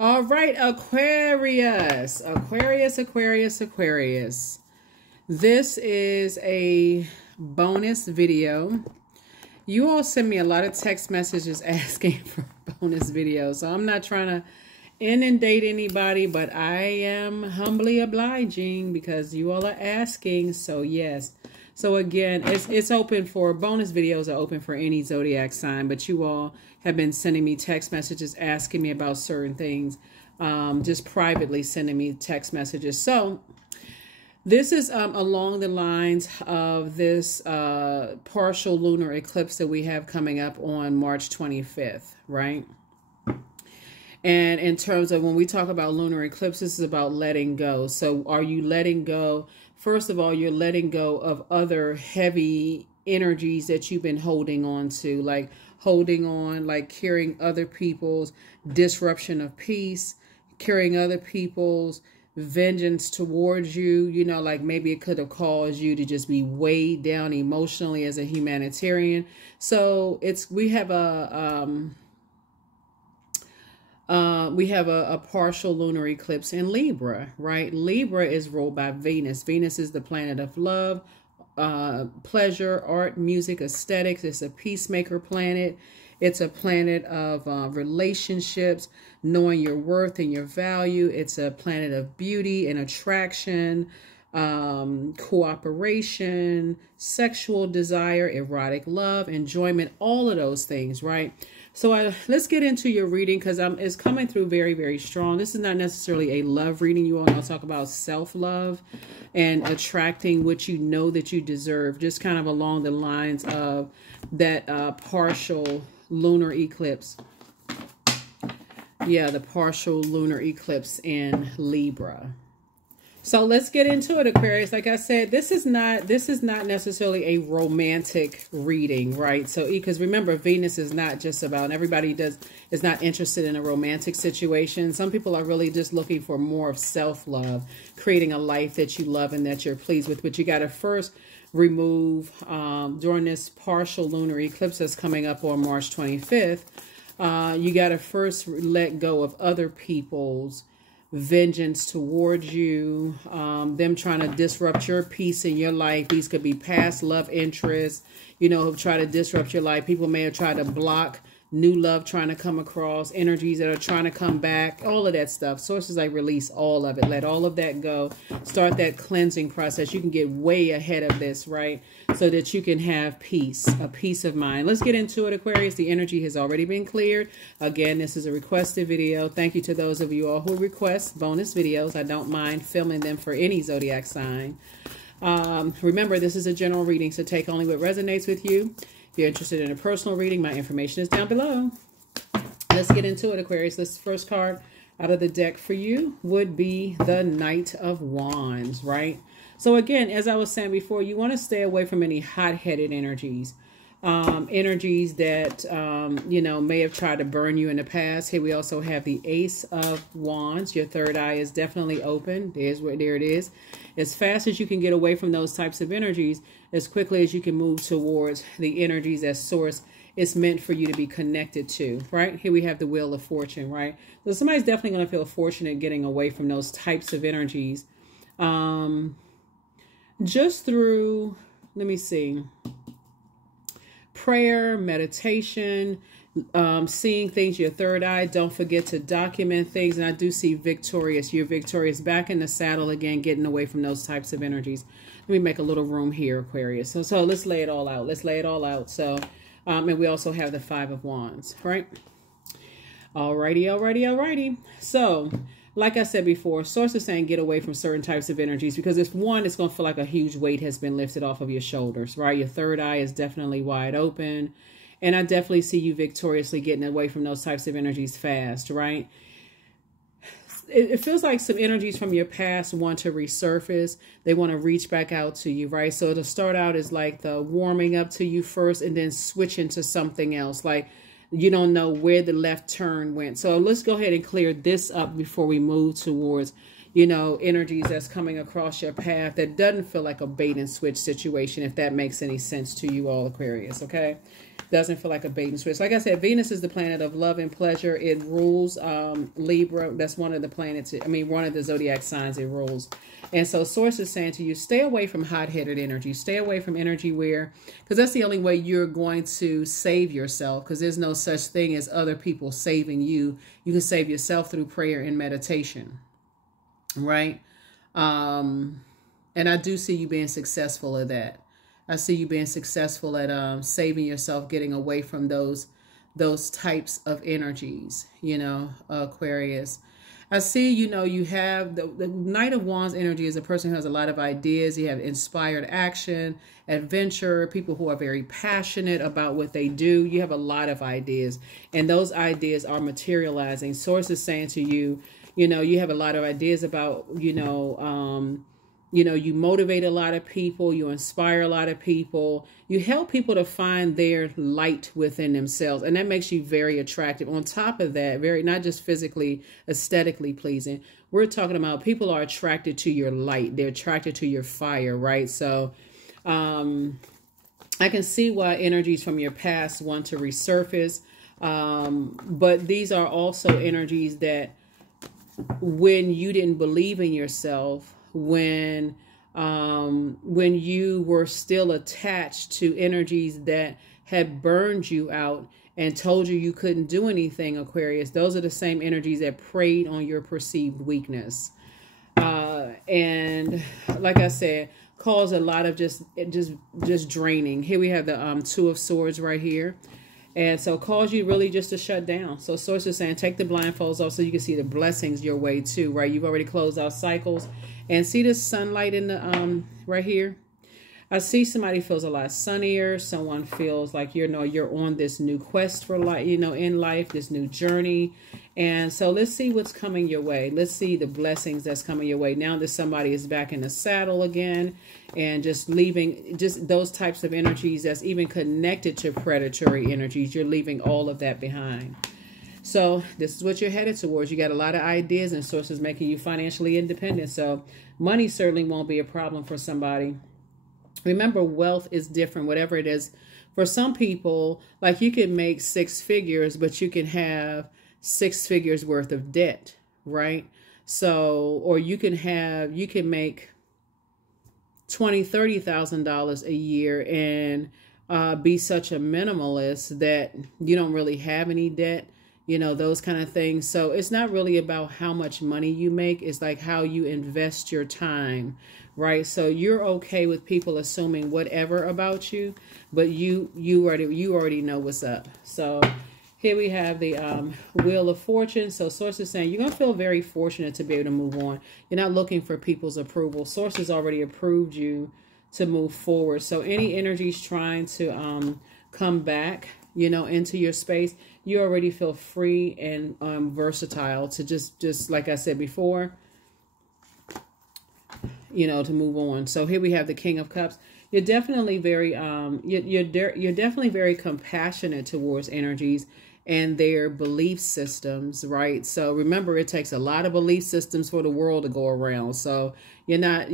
All right, Aquarius. Aquarius, Aquarius, Aquarius. This is a bonus video. You all send me a lot of text messages asking for bonus videos. So I'm not trying to inundate anybody, but I am humbly obliging because you all are asking. So yes. So again, it's open for bonus videos are open for any zodiac sign, but you all have been sending me text messages asking me about certain things, just privately sending me text messages. So this is along the lines of this partial lunar eclipse that we have coming up on March 25th, right? And in terms of when we talk about lunar eclipse, this is about letting go. So are you letting go? First of all, you're letting go of other heavy energies that you've been holding on to, like holding on, like carrying other people's disruption of peace, carrying other people's vengeance towards you. You know, like maybe it could have caused you to just be weighed down emotionally as a humanitarian. So we have a partial lunar eclipse in Libra, right? Libra is ruled by Venus. Venus is the planet of love, pleasure, art, music, aesthetics. It's a peacemaker planet. It's a planet of relationships, knowing your worth and your value. It's a planet of beauty and attraction, cooperation, sexual desire, erotic love, enjoyment, all of those things, right? So let's get into your reading because it's coming through very, very strong. This is not necessarily a love reading. You all going to talk about self-love and attracting what you know that you deserve, just kind of along the lines of that partial lunar eclipse. Yeah, the partial lunar eclipse in Libra. So let's get into it, Aquarius. Like I said, this is not necessarily a romantic reading, right? So because remember, Venus is not just about, everybody is not interested in a romantic situation. Some people are really just looking for more of self-love, creating a life that you love and that you're pleased with. But you got to first remove, during this partial lunar eclipse that's coming up on March 25th, you got to first let go of other people's vengeance towards you, them trying to disrupt your peace in your life. These could be past love interests, you know, who try to disrupt your life. People may have tried to block new love trying to come across, energies that are trying to come back, all of that stuff. Sources like release all of it. Let all of that go. Start that cleansing process. You can get way ahead of this, right? So that you can have peace, a peace of mind. Let's get into it, Aquarius. The energy has already been cleared. Again, this is a requested video. Thank you to those of you all who request bonus videos. I don't mind filming them for any zodiac sign. Remember, this is a general reading, so take only what resonates with you. If you're interested in a personal reading, my information is down below. Let's get into it, Aquarius. This first card out of the deck for you would be the Knight of Wands, right? So again, as I was saying before, you want to stay away from any hot-headed energies. Energies that, you know, may have tried to burn you in the past. Here we also have the Ace of Wands. Your third eye is definitely open. There it is. As fast as you can get away from those types of energies, as quickly as you can move towards the energies that source is meant for you to be connected to, right? Here we have the Wheel of Fortune, right? So somebody's definitely going to feel fortunate getting away from those types of energies. Just through, let me see, prayer, meditation, seeing things, your third eye. Don't forget to document things. And I do see victorious. You're victorious, back in the saddle again, getting away from those types of energies. Let me make a little room here, Aquarius. So let's lay it all out. Let's lay it all out. So, and we also have the Five of Wands, right? Alrighty, alrighty, alrighty. So, like I said before, source is saying get away from certain types of energies because if one, it's going to feel like a huge weight has been lifted off of your shoulders, right? Your third eye is definitely wide open. And I definitely see you victoriously getting away from those types of energies fast, right? It feels like some energies from your past want to resurface. They want to reach back out to you, right? So to start out is like the warming up to you first and then switch into something else. Like you don't know where the left turn went. So let's go ahead and clear this up before we move towards, you know, energies that's coming across your path that doesn't feel like a bait and switch situation, if that makes any sense to you all, Aquarius, okay? Doesn't feel like a bait and switch. Like I said, Venus is the planet of love and pleasure. It rules Libra. That's one of the planets. I mean, one of the zodiac signs it rules. And so Source is saying to you, stay away from hot-headed energy. Stay away from energy where, because that's the only way you're going to save yourself, because there's no such thing as other people saving you. You can save yourself through prayer and meditation, right? And I do see you being successful at that. I see you being successful at saving yourself, getting away from those types of energies, you know, Aquarius. I see, you know, you have the Knight of Wands energy is a person who has a lot of ideas. You have inspired action, adventure, people who are very passionate about what they do. You have a lot of ideas, and those ideas are materializing. Source is saying to you, you know, you have a lot of ideas about, you motivate a lot of people, you inspire a lot of people, you help people to find their light within themselves. And that makes you very attractive. On top of that, very, not just physically, aesthetically pleasing. We're talking about people are attracted to your light. They're attracted to your fire, right? So, I can see why energies from your past want to resurface. But these are also energies that when you didn't believe in yourself, when you were still attached to energies that had burned you out and told you you couldn't do anything, Aquarius, those are the same energies that preyed on your perceived weakness. And like I said, cause a lot of just draining. Here we have the Two of Swords right here. And so cause you really just to shut down. So Source is saying, take the blindfolds off so you can see the blessings your way too, right? You've already closed out cycles. And see this sunlight in the right here? I see somebody feels a lot sunnier. Someone feels like you're on this new quest for life, in life, this new journey. And so let's see what's coming your way. Let's see the blessings that's coming your way. Now that somebody is back in the saddle again and just leaving just those types of energies that's even connected to predatory energies. You're leaving all of that behind. So this is what you're headed towards. You got a lot of ideas and sources making you financially independent. So money certainly won't be a problem for somebody. Remember, wealth is different, whatever it is. For some people, like you can make 6 figures, but you can have 6 figures worth of debt, right? So, or you can make $20,000-$30,000 a year and be such a minimalist that you don't really have any debt, those kind of things. So it's not really about how much money you make. It's like how you invest your time, right? So you're okay with people assuming whatever about you, but you already know what's up. So here we have the Wheel of Fortune. So Source is saying you're going to feel very fortunate to be able to move on. You're not looking for people's approval. Source has already approved you to move forward. So any energies trying to come back, into your space, you already feel free and versatile to just like I said before, to move on. So here we have the King of Cups. You're definitely very you're definitely very compassionate towards energies and their belief systems, right? So remember, it takes a lot of belief systems for the world to go around. So you're not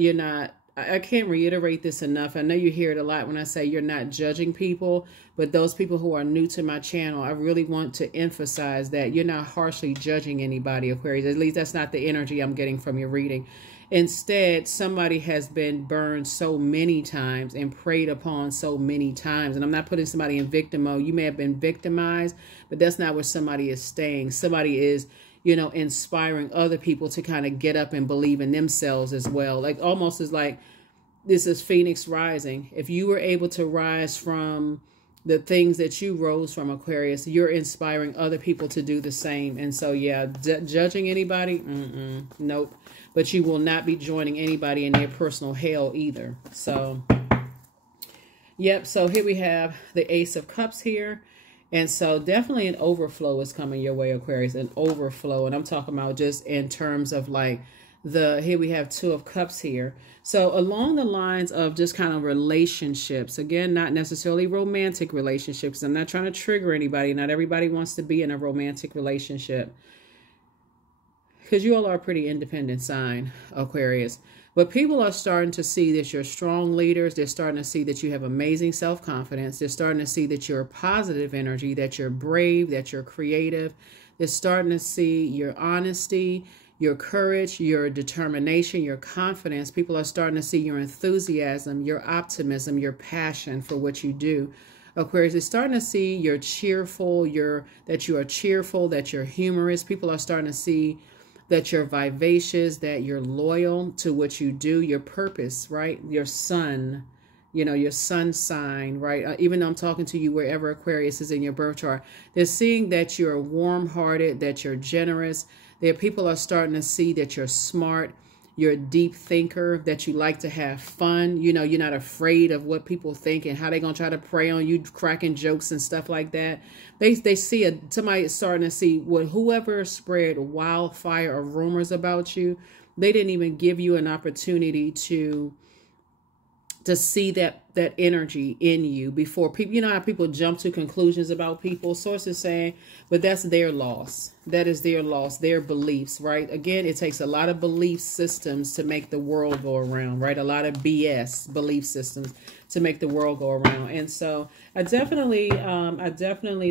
I can't reiterate this enough. I know you hear it a lot when I say you're not judging people, but those people who are new to my channel, I really want to emphasize that you're not harshly judging anybody, Aquarius. At least that's not the energy I'm getting from your reading. Instead, somebody has been burned so many times and preyed upon so many times. And I'm not putting somebody in victim mode. You may have been victimized, but that's not where somebody is staying. Somebody is, inspiring other people to kind of get up and believe in themselves as well. Like almost as like this is Phoenix rising. If you were able to rise from the things that you rose from, Aquarius, you're inspiring other people to do the same. And so, yeah, judging anybody, nope. But you will not be joining anybody in their personal hell either. So, yep. So here we have the Ace of Cups here. And so definitely an overflow is coming your way, Aquarius, an overflow. And I'm talking about just in terms of like here we have Two of Cups here. So along the lines of just kind of relationships, again, not necessarily romantic relationships. I'm not trying to trigger anybody. Not everybody wants to be in a romantic relationship. because you all are a pretty independent sign, Aquarius. But people are starting to see that you're strong leaders. They're starting to see that you have amazing self-confidence. They're starting to see that you're positive energy, that you're brave, that you're creative. They're starting to see your honesty, your courage, your determination, your confidence. People are starting to see your enthusiasm, your optimism, your passion for what you do. Aquarius is starting to see you're cheerful, that you are cheerful, that you're humorous. People are starting to see that you're vivacious, that you're loyal to what you do, your purpose, right? Your sun, your sun sign, right? Even though I'm talking to you wherever Aquarius is in your birth chart, they're seeing that you're warm-hearted, that you're generous. People are starting to see that you're smart, you're a deep thinker, that you like to have fun. You're not afraid of what people think and how they're going to try to prey on you, cracking jokes and stuff like that. They see somebody is starting to see whoever spread wildfire of rumors about you, they didn't even give you an opportunity to see that energy in you before people. How people jump to conclusions about people. Sources saying, but that's their loss. That is their loss, their beliefs, right? Again, it takes a lot of belief systems to make the world go around, right? A lot of BS belief systems to make the world go around. And so I definitely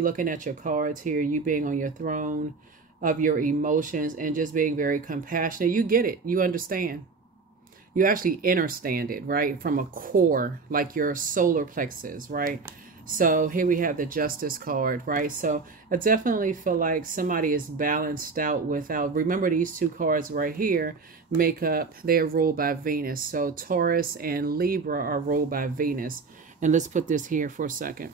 looking at your cards here, you being on your throne of your emotions and just being very compassionate. You get it. You understand. You actually understand it, right? From a core, like your solar plexus, right? So here we have the Justice card, right? So I definitely feel like somebody is balanced out without, remember these two cards right here they're ruled by Venus. So Taurus and Libra are ruled by Venus. And let's put this here for a second.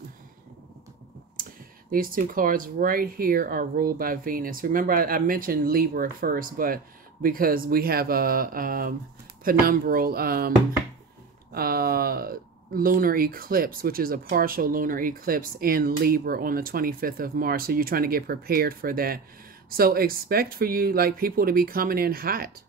These two cards right here are ruled by Venus. Remember, I mentioned Libra first, but because we have a penumbral lunar eclipse, which is a partial lunar eclipse in Libra on the 25th of March. So you're trying to get prepared for that. So expect for you, like, people to be coming in hot.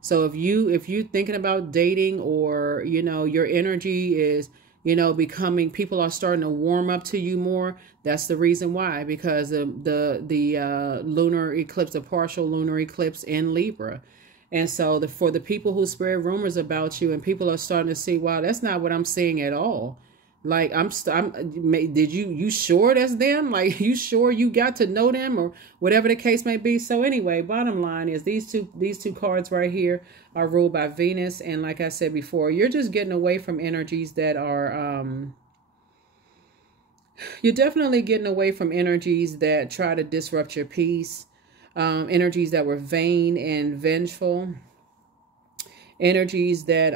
So if you're thinking about dating, or your energy is becoming, people are starting to warm up to you more. That's the reason why, because the lunar eclipse, the partial lunar eclipse in Libra. And so for the people who spread rumors about you, and people are starting to see, wow, that's not what I'm seeing at all. Like, you sure that's them? Like, you sure you got to know them, or whatever the case may be? So anyway, bottom line is these two cards right here are ruled by Venus. And like I said before, you're just getting away from energies that are, you're definitely getting away from energies that try to disrupt your peace. Energies that were vain and vengeful, energies that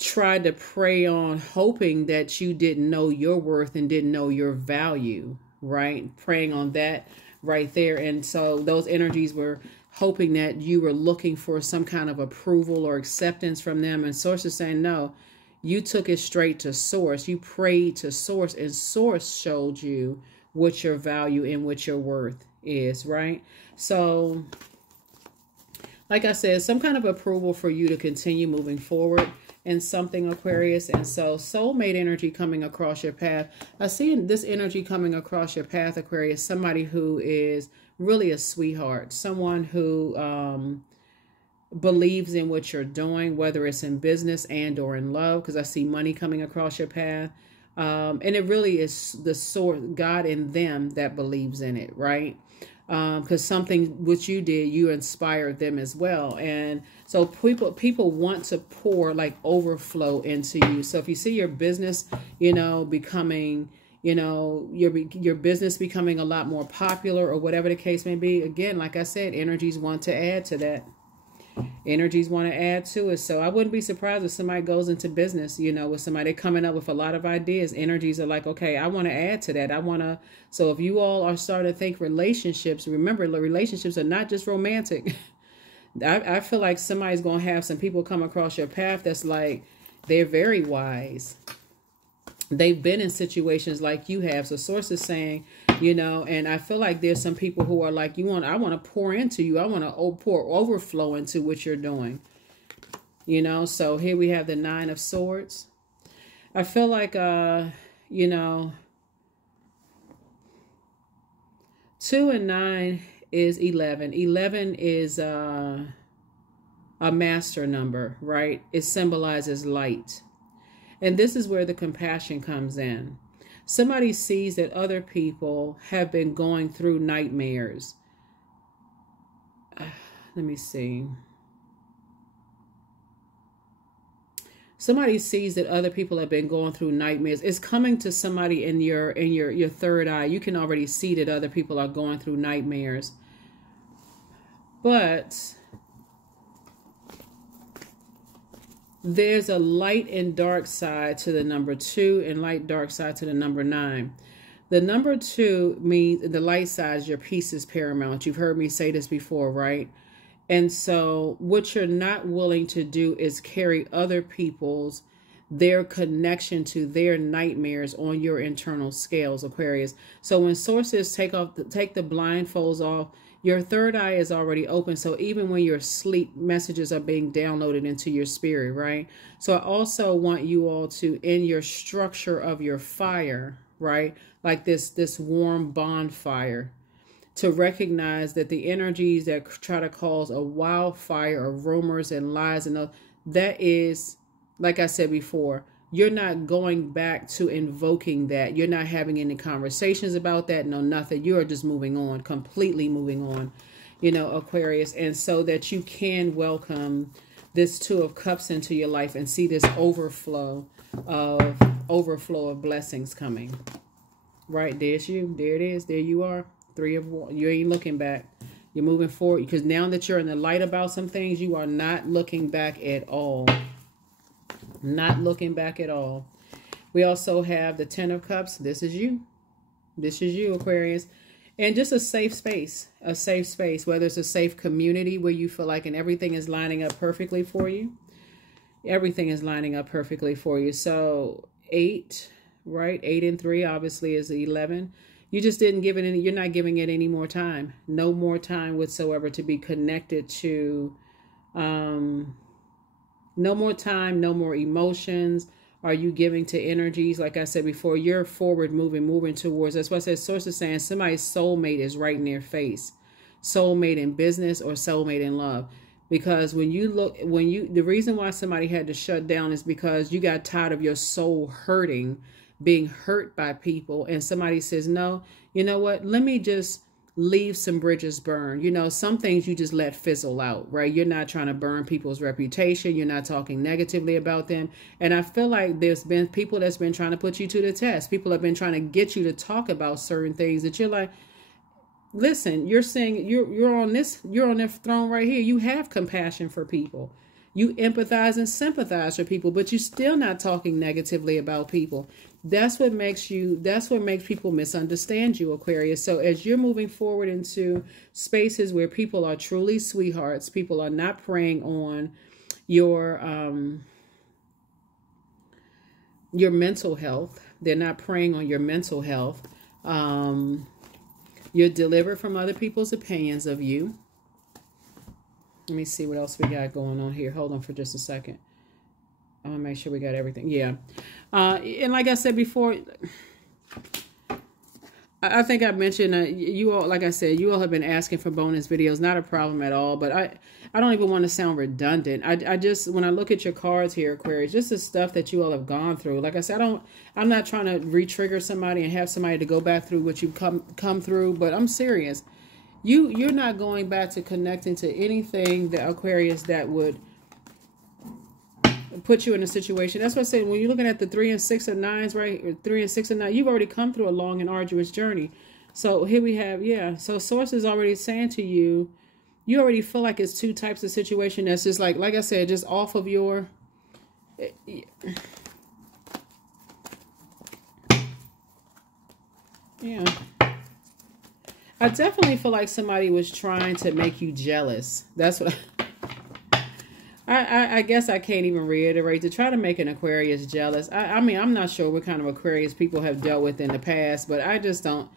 tried to prey on hoping that you didn't know your worth and didn't know your value, right? Preying on that right there. And so those energies were hoping that you were looking for some kind of approval or acceptance from them. And Source is saying, no, you took it straight to Source. You prayed to Source, and Source showed you what your value and what your worth is, right? So, like I said, some kind of approval for you to continue moving forward in something, Aquarius. And so soulmate energy coming across your path. I see this energy coming across your path, Aquarius, somebody who is really a sweetheart, someone who believes in what you're doing, whether it's in business and or in love, because I see money coming across your path. And it really is the source, God in them, that believes in it, right? Because something which you did, you inspired them as well. And so people want to pour, like, overflow into you. So if you see your business, becoming, your business becoming a lot more popular, or whatever the case may be, again, like I said, energies want to add to that. Energies want to add to it. So I wouldn't be surprised if somebody goes into business, with somebody coming up with a lot of ideas. Energies are like, okay, I want to add to that. So if you all are starting to think relationships, remember, relationships are not just romantic. I feel like somebody's going to have some people come across your path that's like, they're very wise. They've been in situations like you have. So Source is saying, and I feel like there's some people who are like, I want to pour into you. I want to overflow into what you're doing. So here we have the 9 of Swords. I feel like, 2 and 9 is 11. 11 is a master number, right? It symbolizes light. And this is where the compassion comes in. Somebody sees that other people have been going through nightmares. Let me see. Somebody sees that other people have been going through nightmares. It's coming to somebody in your third eye. You can already see that other people are going through nightmares. But there's a light and dark side to the number 2 and light dark side to the number 9. The number 2 means the light side is your peace is paramount. You've heard me say this before, right? And so what you're not willing to do is carry other people's, their connection to their nightmares on your internal scales, Aquarius. So when sources take the blindfolds off, your third eye is already open. So even when you're asleep, messages are being downloaded into your spirit, right? So I also want you all to, in your structure of your fire, right? Like this warm bonfire, to recognize that the energies that try to cause a wildfire of rumors and lies and all, that is, like I said before, you're not going back to invoking that. You're not having any conversations about that. No, nothing. You are just moving on, completely moving on, you know, Aquarius. And so that you can welcome this 2 of Cups into your life and see this overflow of blessings coming. Right, there's you. There it is. There you are. 3 of Wands. You ain't looking back. You're moving forward because now that you're in the light about some things, you are not looking back at all. Not looking back at all. We also have the 10 of Cups. This is you. This is you, Aquarius. And just a safe space. A safe space. Whether it's a safe community where you feel like and everything is lining up perfectly for you. Everything is lining up perfectly for you. So 8, right? 8 and 3 obviously is 11. You just didn't give it any, you're not giving it any more time. No more time whatsoever to be connected to, no more time, no more emotions. Are you giving to energies? Like I said before, you're forward moving towards, that's why I said source is saying somebody's soulmate is right in their face. Soulmate in business or soulmate in love. Because when you look, the reason why somebody had to shut down is because you got tired of your soul hurting, being hurt by people, and somebody says, no, you know what, let me just leave some bridges burned. You know, some things you just let fizzle out, right? You're not trying to burn people's reputation. You're not talking negatively about them. And I feel like there's been people that's been trying to put you to the test. People have been trying to get you to talk about certain things that you're like, listen, you're saying you're on this throne right here. You have compassion for people. You empathize and sympathize for people, but you're still not talking negatively about people. That's what makes people misunderstand you, Aquarius. So as you're moving forward into spaces where people are truly sweethearts, people are not preying on your mental health. They're not preying on your mental health. You're delivered from other people's opinions of you. Let me see what else we got going on here. Hold on for just a second. I want to make sure we got everything. Yeah. And like I said before, I think I mentioned you all, like I said, you all have been asking for bonus videos. Not a problem at all. But I don't even want to sound redundant. I just, when I look at your cards here, Aquarius, just the stuff that you all have gone through. Like I said, I'm not trying to re-trigger somebody and have somebody to go back through what you've come through. But I'm serious. You're not going back to connecting to anything that, Aquarius, that would put you in a situation. That's what I said, when you're looking at the 3 and 6 of 9s, right? Or 3 and 6 of 9, you've already come through a long and arduous journey. So here we have, yeah. So source is already saying to you, you already feel like it's 2 types of situation that's just like I said, just off of your... Yeah. I definitely feel like somebody was trying to make you jealous. That's what I guess I can't even reiterate. To try to make an Aquarius jealous. I mean, I'm not sure what kind of Aquarius people have dealt with in the past, but I just don't.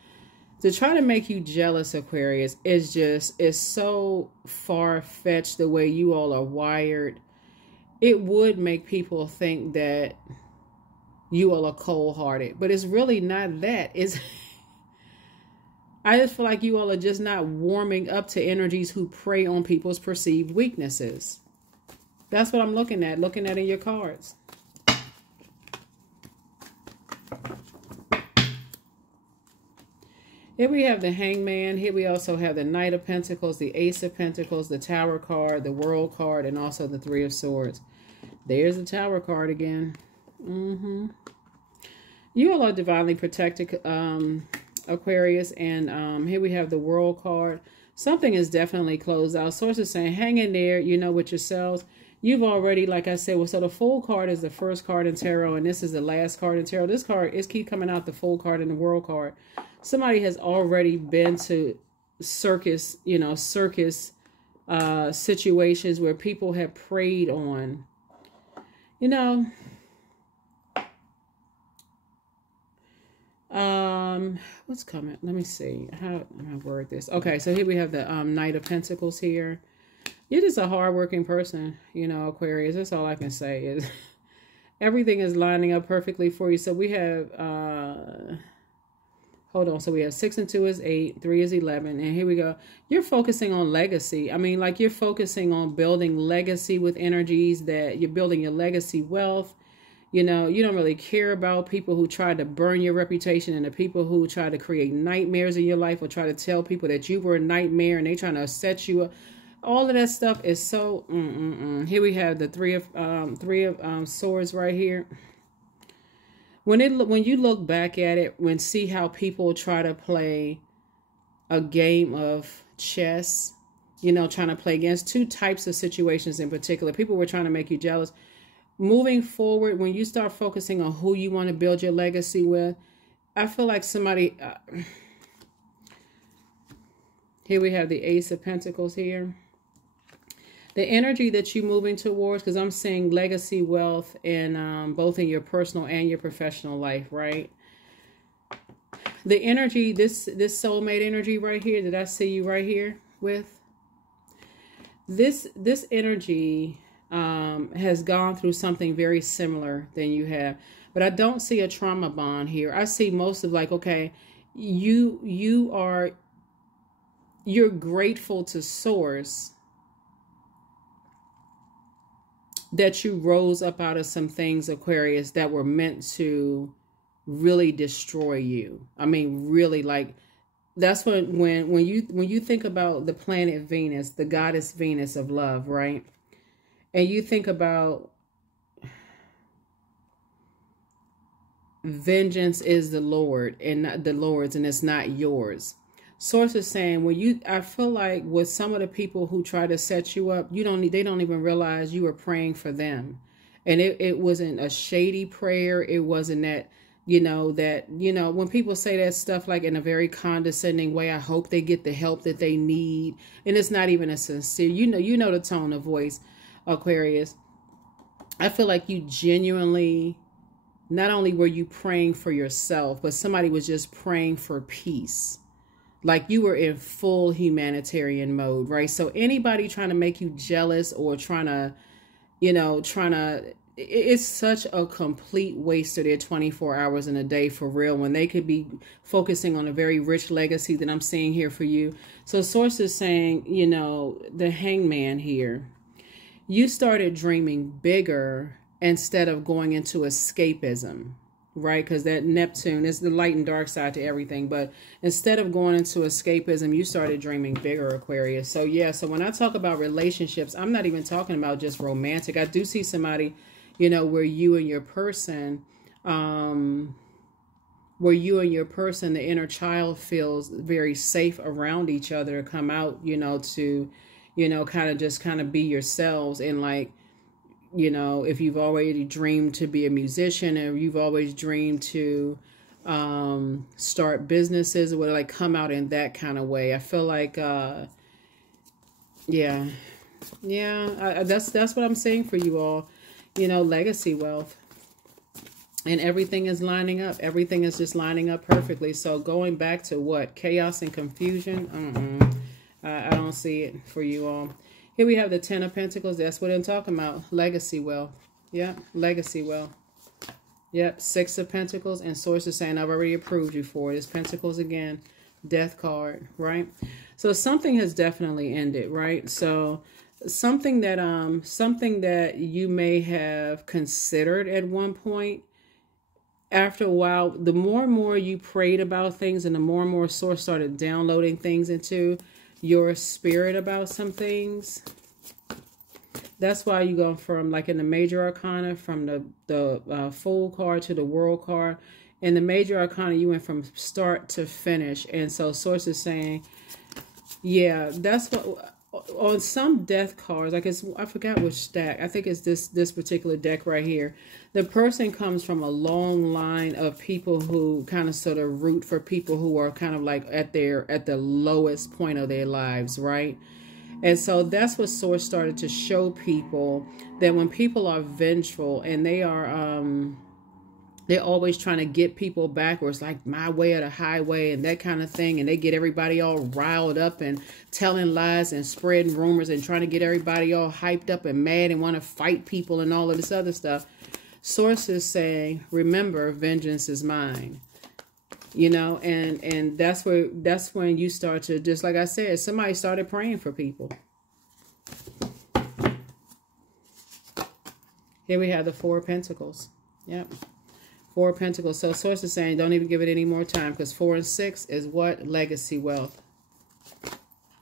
To try to make you jealous, Aquarius, is so far-fetched the way you all are wired. It would make people think that you all are cold-hearted, but it's really not that. I just feel like you all are just not warming up to energies who prey on people's perceived weaknesses. That's what I'm looking at in your cards. Here we have the Hangman. Here we also have the Knight of Pentacles, the Ace of Pentacles, the Tower card, the World card, and also the Three of Swords. There's the Tower card again. You all are divinely protected, Aquarius. And here we have the World card. Something is definitely closed out. Source is saying, hang in there, you know, with yourselves. You've already, like I said, well, so the Fool card is the first card in tarot, and this is the last card in tarot. This card is keep coming out, the Fool card and the World card. Somebody has already been to circus, you know, situations where people have preyed on, you know, what's coming? Let me see. How do I word this? Okay, so here we have the Knight of Pentacles here. You're just a hardworking person, you know, Aquarius. That's all I can say is everything is lining up perfectly for you. So we have, hold on. So we have 6 and 2 is 8, 3 is 11. And here we go. You're focusing on legacy. I mean, like you're focusing on building legacy with energies that you're building your legacy wealth. You know, you don't really care about people who try to burn your reputation and the people who try to create nightmares in your life or try to tell people that you were a nightmare and they trying to set you up. All of that stuff is so, Here we have the Three of Swords right here. When you look back at it, see how people try to play a game of chess, you know, trying to play against two types of situations in particular. People were trying to make you jealous. Moving forward, when you start focusing on who you want to build your legacy with, I feel like somebody... here we have the Ace of Pentacles here. The energy that you're moving towards, because I'm seeing legacy wealth in both in your personal and your professional life, right? The energy, this soulmate energy right here that I see you right here with, this energy has gone through something very similar than you have, but I don't see a trauma bond here. I see most of like, okay, you're grateful to Source that you rose up out of some things, Aquarius, that were meant to really destroy you. I mean, really, like, that's when you think about the planet Venus, the goddess Venus of love, right? And you think about vengeance is the Lord and not the Lord's, and it's not yours. Source is saying, I feel like with some of the people who try to set you up, they don't even realize you were praying for them. And it wasn't a shady prayer. It wasn't that, when people say that stuff like in a very condescending way, I hope they get the help that they need. And it's not even a sincere, you know the tone of voice, Aquarius. I feel like you genuinely, not only were you praying for yourself, but somebody was just praying for peace. Like you were in full humanitarian mode, right? So anybody trying to make you jealous or trying to, it's such a complete waste of their 24 hours in a day for real, when they could be focusing on a very rich legacy that I'm seeing here for you. So Source is saying, the Hangman here, you started dreaming bigger instead of going into escapism. Right? Because that Neptune is the light and dark side to everything. But instead of going into escapism, you started dreaming bigger, Aquarius. So yeah, so when I talk about relationships, I'm not even talking about just romantic. I do see somebody, where you and your person, the inner child feels very safe around each other to come out, to, kind of be yourselves. And like, if you've already dreamed to be a musician, or you've always dreamed to start businesses, or like come out in that kind of way. I feel like, that's what I'm saying for you all, legacy wealth. And everything is lining up. Everything is just lining up perfectly. So going back to what? Chaos and confusion? I don't see it for you all. Here we have the Ten of Pentacles. That's what I'm talking about. Legacy wealth. Yep. Legacy wealth. Yep. 6 of Pentacles. And Source is saying, I've already approved you for it. It's Pentacles again. Death card, right? So something has definitely ended, right? So something that you may have considered at one point, after a while, the more and more you prayed about things and the more and more source started downloading things into your spirit about some things. That's why you go from, like in the major arcana, from the Fool card to the World card. In the major arcana, you went from start to finish. And so source is saying, yeah, that's what, on some death cards, like I forgot which stack. I think it's this particular deck right here. The person comes from a long line of people who kind of sort of root for people who are kind of like at the lowest point of their lives, right? And so that's what source started to show people, that when people are vengeful and they're always trying to get people backwards, like my way or the highway and that kind of thing. And they get everybody all riled up and telling lies and spreading rumors and trying to get everybody all hyped up and mad and want to fight people and all of this other stuff. Source is saying, remember, vengeance is mine. You know, and that's when you start to, just like I said, somebody started praying for people. Here we have the Four of Pentacles. Yep. Four of Pentacles. So source is saying, don't even give it any more time, because 4 and 6 is what? Legacy wealth.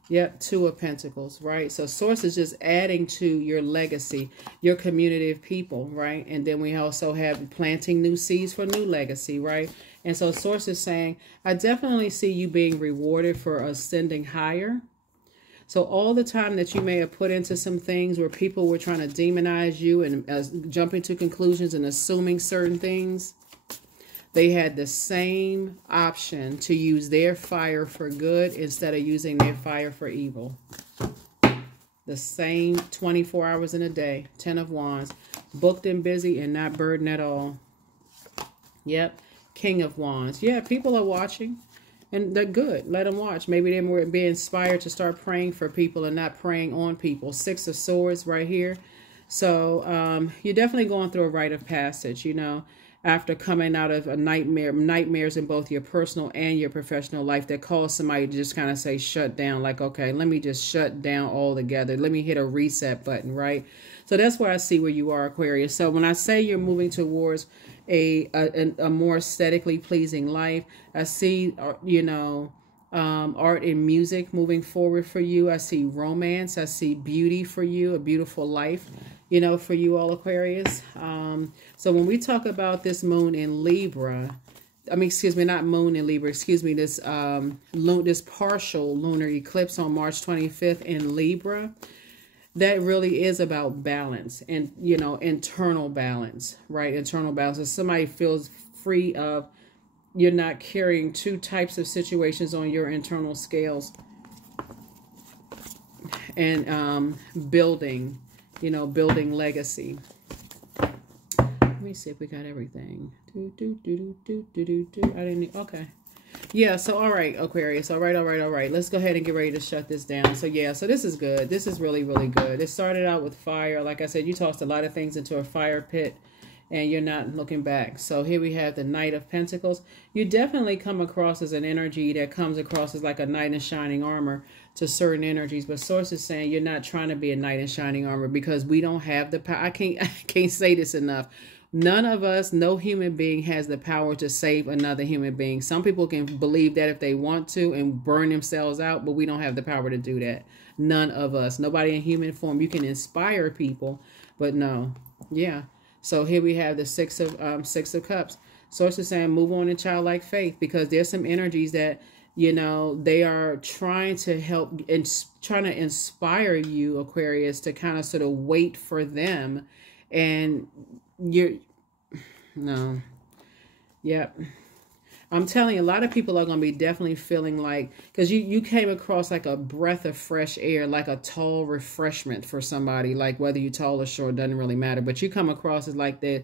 Yep. Two of Pentacles, right? So source is just adding to your legacy, your community of people, right? And then we also have planting new seeds for new legacy, right? And so source is saying, I definitely see you being rewarded for ascending higher. So all the time that you may have put into some things where people were trying to demonize you and jumping to conclusions and assuming certain things, they had the same option to use their fire for good instead of using their fire for evil. The same 24 hours in a day. 10 of Wands. Booked and busy and not burdened at all. Yep. King of Wands. Yeah, people are watching. And they're good. Let them watch. Maybe they will be inspired to start praying for people and not praying on people. 6 of Swords right here. So you're definitely going through a rite of passage, you know, after coming out of a nightmares in both your personal and your professional life that cause somebody to just kind of say shut down. Like, okay, let me just shut down altogether. Let me hit a reset button, right? So that's where I see where you are, Aquarius. So when I say you're moving towards a more aesthetically pleasing life, I see, you know, art and music moving forward for you. I see romance. I see beauty for you, a beautiful life, you know, for you all, Aquarius. So when we talk about this moon in Libra, I mean, excuse me, not moon in Libra, excuse me, this this partial lunar eclipse on March 25th in Libra, that really is about balance and, you know, internal balance, right? Internal balance. If somebody feels free of, you're not carrying two types of situations on your internal scales, and building, you know, building legacy. Let me see if we got everything. I didn't, okay. Yeah, so all right, Aquarius. All right. Let's go ahead and get ready to shut this down. So yeah, so this is good. This is really, really good. It started out with fire. Like I said, you tossed a lot of things into a fire pit and you're not looking back. So here we have the Knight of Pentacles. You definitely come across as an energy that comes across as like a knight in shining armor to certain energies. But Source is saying you're not trying to be a knight in shining armor, because we don't have the power. I can't say this enough. None of us, no human being has the power to save another human being. Some people can believe that if they want to and burn themselves out, but we don't have the power to do that. None of us. Nobody in human form. You can inspire people, but no. Yeah. So here we have the Six of Cups. Source is saying move on in childlike faith, because there's some energies that, you know, they are trying to help and trying to inspire you, Aquarius, to kind of sort of wait for them. And no. Yep. I'm telling you, a lot of people are going to be definitely feeling like, because you came across like a breath of fresh air, like a tall refreshment for somebody, like whether you're tall or short, doesn't really matter. But you come across as like the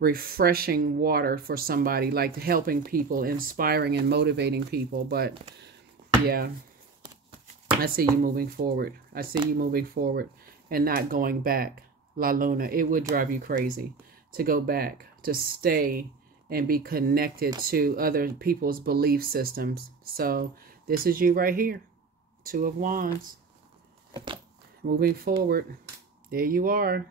refreshing water for somebody, like helping people, inspiring and motivating people. But yeah, I see you moving forward. I see you moving forward and not going back. La Luna, it would drive you crazy to go back, to stay and be connected to other people's belief systems. So This is you right here. Two of Wands. Moving forward. There you are.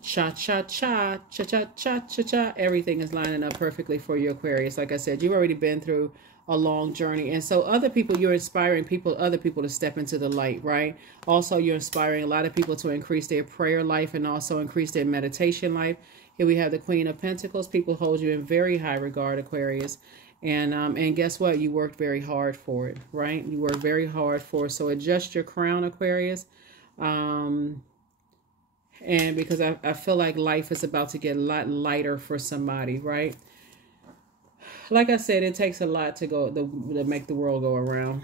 Cha-cha-cha, cha-cha-cha-cha-cha. Everything is lining up perfectly for you, Aquarius. Like I said, you've already been through a long journey. And so other people, you're inspiring other people to step into the light, right? Also, you're inspiring a lot of people to increase their prayer life and also increase their meditation life. Here we have the Queen of Pentacles. People hold you in very high regard, Aquarius. And guess what? You worked very hard for it, right? You worked very hard for it. So adjust your crown, Aquarius. And because I feel like life is about to get a lot lighter for somebody, right? Like I said, it takes a lot to make the world go around.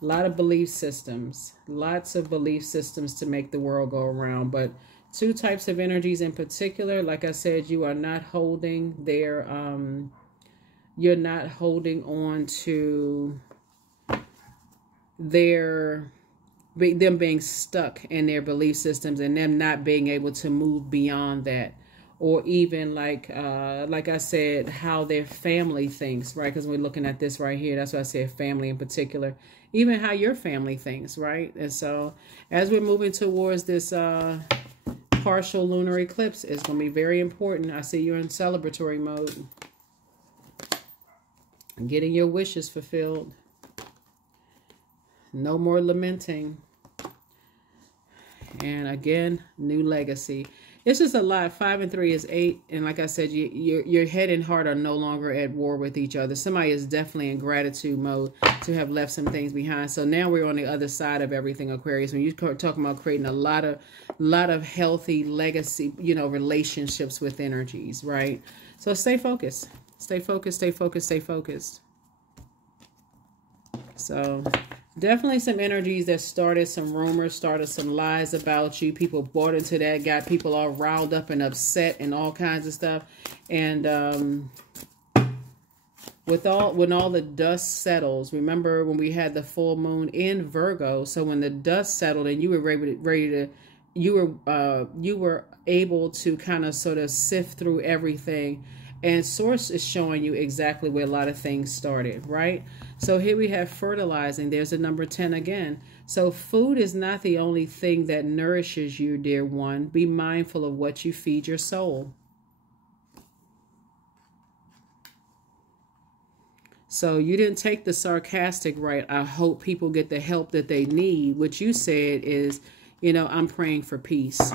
A lot of belief systems, lots of belief systems to make the world go around. But two types of energies in particular, like I said, you are not holding their, you're not holding on to them being stuck in their belief systems and them not being able to move beyond that, or even like I said, how their family thinks, right? Because we're looking at this right here. That's why I said family in particular, even how your family thinks, right? And so as we're moving towards this partial lunar eclipse, it's going to be very important. I see you're in celebratory mode, getting your wishes fulfilled. No more lamenting. And again, new legacy. It's just a lot. 5 and 3 is 8. And like I said, your head and heart are no longer at war with each other. Somebody is definitely in gratitude mode to have left some things behind. So now we're on the other side of everything, Aquarius. When you're talking about creating a lot of healthy legacy, relationships with energies, right? So stay focused. Stay focused, stay focused, stay focused. So definitely some energies that started some rumors, started some lies about you. People bought into that, got people all riled up and upset and all kinds of stuff. And when all the dust settles, remember when we had the full moon in Virgo? So when the dust settled and you were you were able to kind of sort of sift through everything. And Source is showing you exactly where a lot of things started, right? So here we have fertilizing. There's a number 10 again. So food is not the only thing that nourishes you, dear one. Be mindful of what you feed your soul. So you didn't take the sarcastic right. I hope people get the help that they need. What you said is, I'm praying for peace.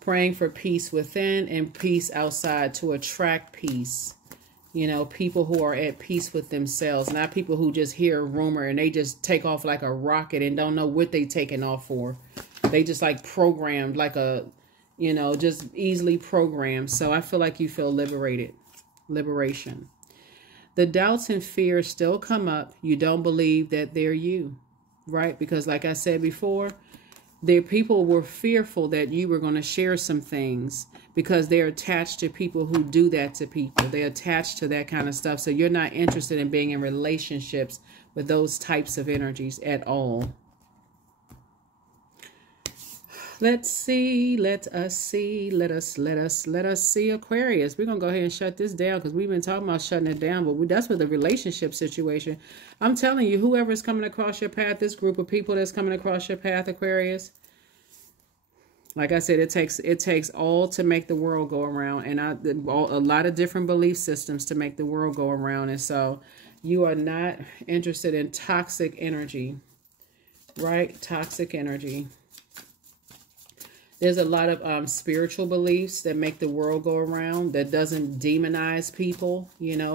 Praying for peace within and peace outside to attract peace. People who are at peace with themselves, not people who just hear a rumor and they just take off like a rocket and don't know what they taking off for. They just like programmed like just easily programmed. So I feel like you feel liberated. Liberation. The doubts and fears still come up. You don't believe that they're you, right? Because like I said before, people were fearful that you were going to share some things because they're attached to people who do that to people. They're attached to that kind of stuff. So you're not interested in being in relationships with those types of energies at all. Let's see. Let us see. Let us see, Aquarius. We're going to go ahead and shut this down because we've been talking about shutting it down. But that's with the relationship situation. I'm telling you, whoever's coming across your path, this group of people that's coming across your path, Aquarius, like I said, it takes all to make the world go around. And a lot of different belief systems to make the world go around. And so you are not interested in toxic energy, right? Toxic energy. There's a lot of spiritual beliefs that make the world go around, that doesn't demonize people,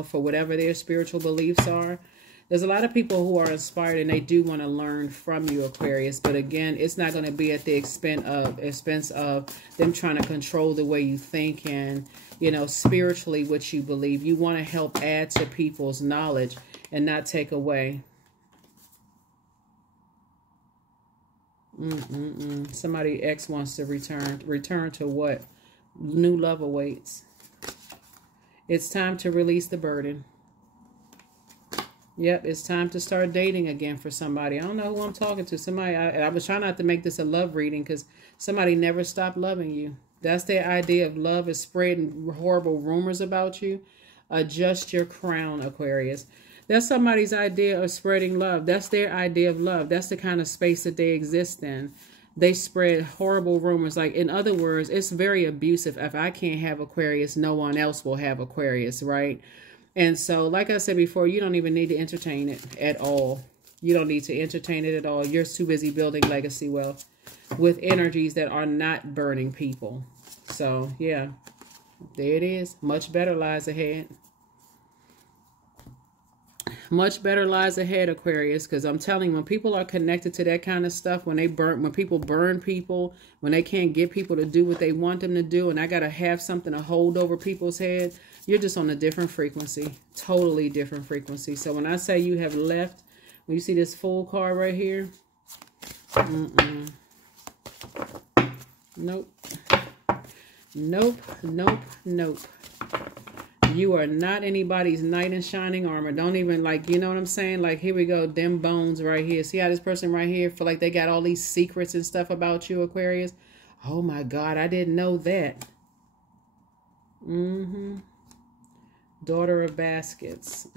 for whatever their spiritual beliefs are. There's a lot of people who are inspired and they do want to learn from you, Aquarius. But again, it's not going to be at the expense of them trying to control the way you think and, spiritually what you believe. You want to help add to people's knowledge and not take away. Somebody X wants to return. Return to what? New love awaits. It's time to release the burden. Yep, it's time to start dating again for somebody. I don't know who I'm talking to. Somebody, I was trying not to make this a love reading because somebody never stopped loving you. That's their idea of love, is spreading horrible rumors about you. Adjust your crown, Aquarius. That's somebody's idea of spreading love. That's their idea of love. That's the kind of space that they exist in. They spread horrible rumors. Like, in other words, it's very abusive. If I can't have Aquarius, no one else will have Aquarius, right? And so, like I said before, you don't even need to entertain it at all. You don't need to entertain it at all. You're too busy building legacy wealth with energies that are not burning people. So, yeah, there it is. Much better lies ahead. Much better lies ahead, Aquarius, because I'm telling you, when people are connected to that kind of stuff, when people burn people, when they can't get people to do what they want them to do, and I got to have something to hold over people's head, you're just on a different frequency, totally different frequency. So when I say you have left, when you see this Fool card right here, nope, nope, nope, nope. You are not anybody's knight in shining armor. Don't even, like, you know what I'm saying? Like, here we go, them bones right here. See how this person right here feel like they got all these secrets and stuff about you, Aquarius? Oh my God, I didn't know that. Daughter of baskets.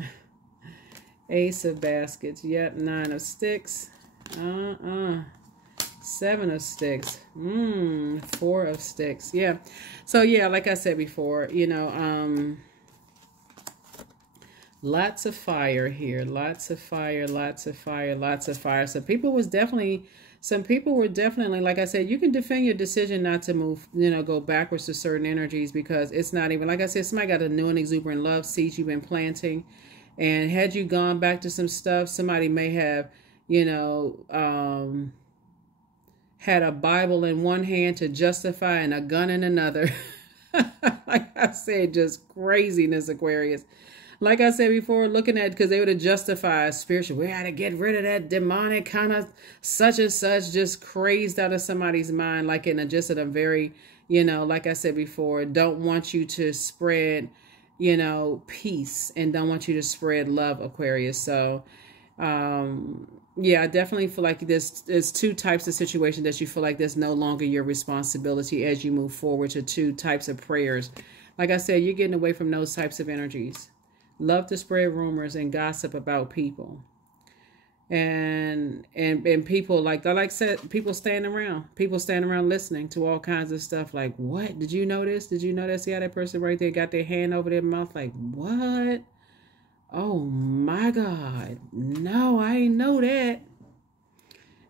Ace of baskets. Yep, 9 of sticks. 7 of sticks. 4 of sticks. Yeah. So yeah, like I said before, you know, lots of fire here. Lots of fire, lots of fire, lots of fire. So some people were definitely, like I said, you can defend your decision not to move, you know, go backwards to certain energies, because it's not even, like I said, somebody got a new and exuberant love seeds you've been planting. And had you gone back to some stuff, somebody may have, you know, had a Bible in one hand to justify and a gun in another. Like I said, just craziness, Aquarius. Like I said before, looking at, because they would have justified spiritual, we had to get rid of that demonic kind of such and such, just crazed out of somebody's mind, like in a very, you know, like I said before, don't want you to spread, you know, peace, and don't want you to spread love, Aquarius. So, yeah, I definitely feel like there's 2 types of situations that you feel like there's no longer your responsibility as you move forward to 2 types of prayers. Like I said, you're getting away from those types of energies. Love to spread rumors and gossip about people. And people, like I said, people standing around listening to all kinds of stuff. Like, what? Did you know this? Did you know that? See how that person right there got their hand over their mouth? Like, what? Oh my God. No, I ain't know that.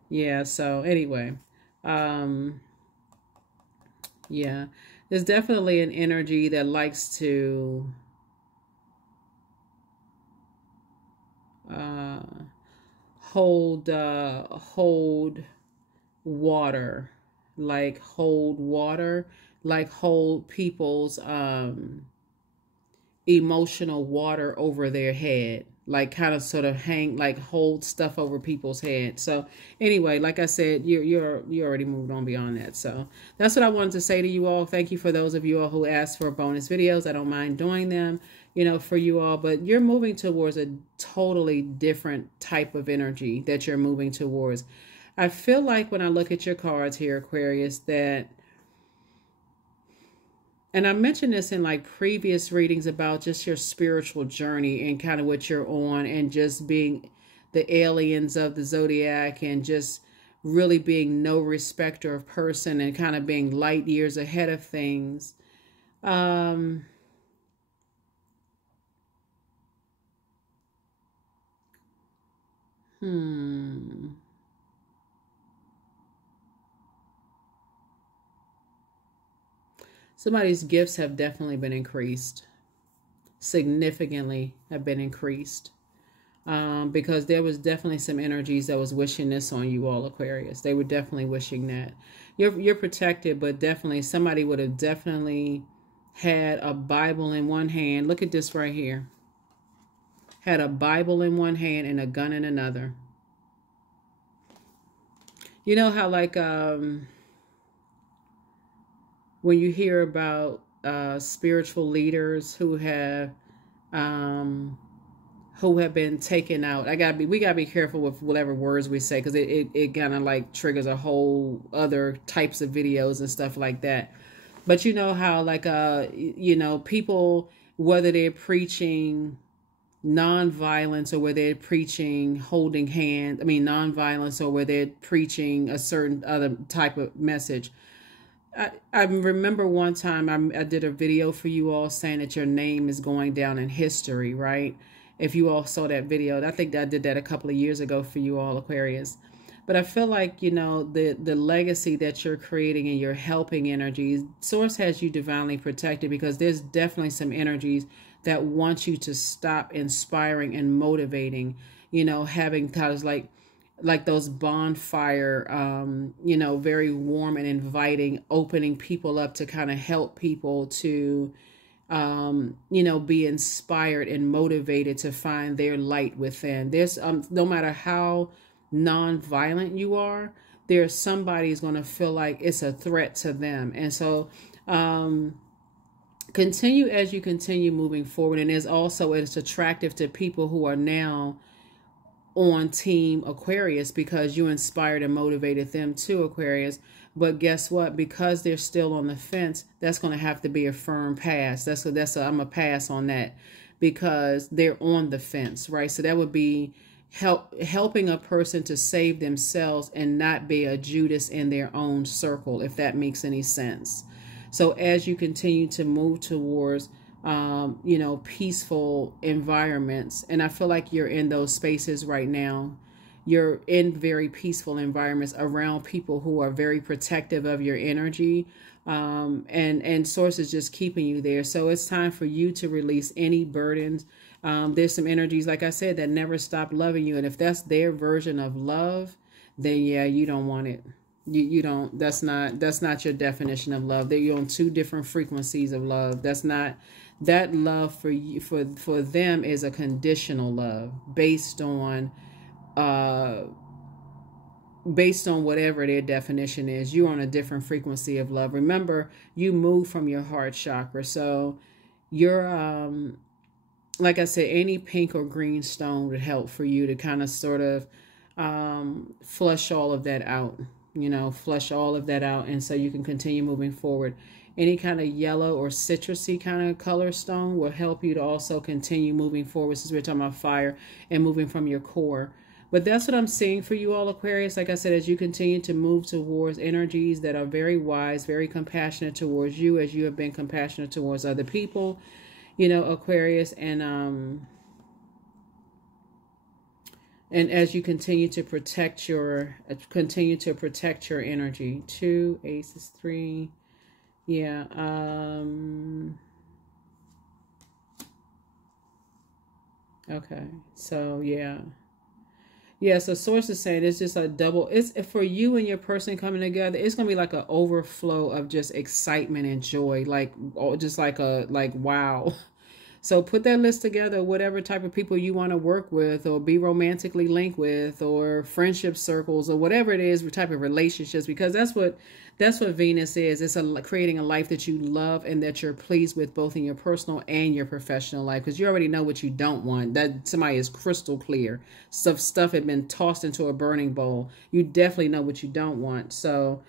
Yeah, so anyway. Yeah. There's definitely an energy that likes to hold water, like hold people's emotional water over their head, like kind of sort of hang, like hold stuff over people's head. So anyway, like I said, you already moved on beyond that. So that's what I wanted to say to you all. Thank you for those of you all who asked for bonus videos. I don't mind doing them, you know, for you all, but you're moving towards a totally different type of energy that you're moving towards. I feel like when I look at your cards here, Aquarius, that, and I mentioned this in like previous readings about just your spiritual journey and kind of what you're on, and just being the aliens of the Zodiac, and just really being no respecter of person, and kind of being light years ahead of things. Somebody's gifts have definitely been increased. Significantly have been increased. Because there was definitely some energies that was wishing this on you all, Aquarius. They were definitely wishing that. You're protected, but definitely somebody would have definitely had a Bible in one hand. Look at this right here. Had a Bible in one hand and a gun in another. You know how, like, when you hear about spiritual leaders who have been taken out, we gotta be careful with whatever words we say, because it kind of like triggers a whole other types of videos and stuff like that. But you know how, like, you know, people, whether they're preaching non-violence, or where they're preaching holding hands. I mean, non-violence, or where they're preaching a certain other type of message. I remember one time I did a video for you all saying that your name is going down in history, right? If you all saw that video, I think I did that a couple of years ago for you all, Aquarius. But I feel like, you know, the legacy that you're creating and you're helping energies, Source has you divinely protected, because there's definitely some energies that want you to stop inspiring and motivating, you know, having kind of like those bonfire, you know, very warm and inviting, opening people up to kind of help people to, you know, be inspired and motivated to find their light within. There's, no matter how non-violent you are, there's somebody who's going to feel like it's a threat to them. And so, continue as you continue moving forward. And it's attractive to people who are now on team Aquarius, because you inspired and motivated them too, Aquarius. But guess what? Because they're still on the fence, that's going to have to be a firm pass. I'm a pass on that, because they're on the fence, right? So that would be helping a person to save themselves and not be a Judas in their own circle, if that makes any sense. So as you continue to move towards you know, peaceful environments, and I feel like you're in those spaces right now. You're in very peaceful environments around people who are very protective of your energy, and Source is just keeping you there. So it's time for you to release any burdens. There's some energies, like I said, that never stop loving you, and if that's their version of love, then yeah, you don't want it. You don't. That's not your definition of love. You're on two different frequencies of love. That's not. That love for you, for them, is a conditional love based on whatever their definition is. You're on a different frequency of love. Remember, you move from your heart chakra, so you're like I said, any pink or green stone would help for you to kind of sort of flush all of that out. You know, flush all of that out, and so you can continue moving forward. Any kind of yellow or citrusy kind of color stone will help you to also continue moving forward, since we're talking about fire and moving from your core. But that's what I'm seeing for you all, Aquarius. Like I said, as you continue to move towards energies that are very wise, very compassionate towards you, as you have been compassionate towards other people, you know, Aquarius, and as you continue to protect your energy. 2 aces, 3. Yeah. Okay. So yeah. Yeah. So Source is saying it's just a double. It's for you and your person coming together. It's going to be like an overflow of just excitement and joy. Like, just like wow. So put that list together, whatever type of people you want to work with or be romantically linked with, or friendship circles, or whatever it is, what type of relationships, because that's what Venus is. It's creating a life that you love and that you're pleased with, both in your personal and your professional life, because you already know what you don't want. That somebody is crystal clear. Stuff had been tossed into a burning bowl. You definitely know what you don't want. So,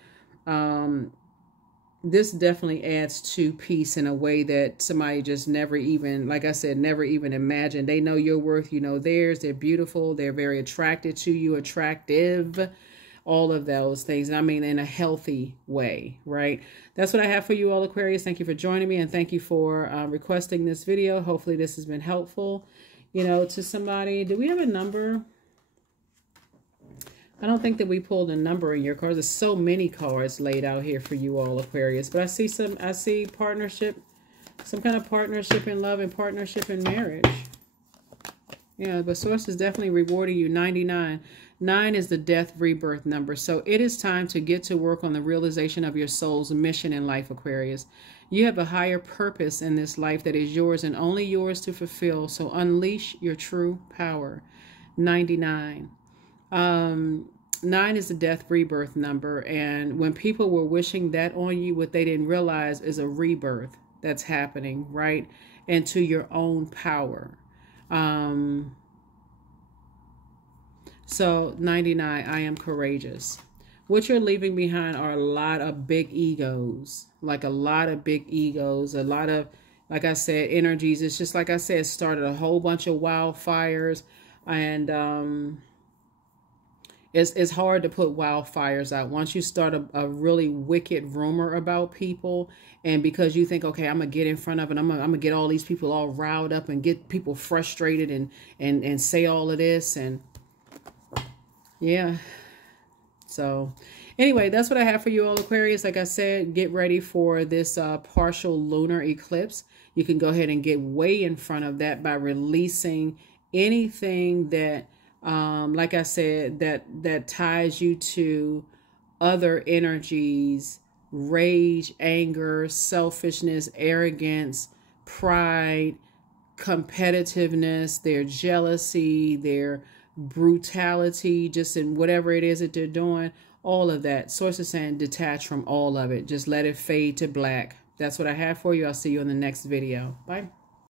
this definitely adds to peace in a way that somebody just never even, like I said, never even imagined. They know your worth, you know theirs. They're beautiful. They're very attracted to you, attractive, all of those things. And I mean, in a healthy way, right? That's what I have for you all, Aquarius. Thank you for joining me, and thank you for requesting this video. Hopefully this has been helpful, you know, to somebody. Do we have a number? I don't think that we pulled a number in your cards. There's so many cards laid out here for you all, Aquarius. But I see partnership, some kind of partnership in love and partnership in marriage. Yeah, but Source is definitely rewarding you. 99. 9 is the death rebirth number. So it is time to get to work on the realization of your soul's mission in life, Aquarius. You have a higher purpose in this life that is yours and only yours to fulfill. So unleash your true power. 99. 9 is the death rebirth number, and when people were wishing that on you, what they didn't realize is a rebirth that's happening, right? Into your own power. So 99, I am courageous. What you're leaving behind are a lot of big egos, like a lot of big egos, a lot of like I said, energies. It's just like I said, started a whole bunch of wildfires, and it's hard to put wildfires out. Once you start a really wicked rumor about people, and because you think, okay, I'm gonna get in front of it, I'm gonna get all these people all riled up and get people frustrated and say all of this, and yeah. So anyway, that's what I have for you all, Aquarius. Like I said, get ready for this partial lunar eclipse. You can go ahead and get way in front of that by releasing anything that, like I said, that ties you to other energies, rage, anger, selfishness, arrogance, pride, competitiveness, their jealousy, their brutality, just in whatever it is that they're doing. All of that. Source is saying detach from all of it. Just let it fade to black. That's what I have for you. I'll see you in the next video. Bye.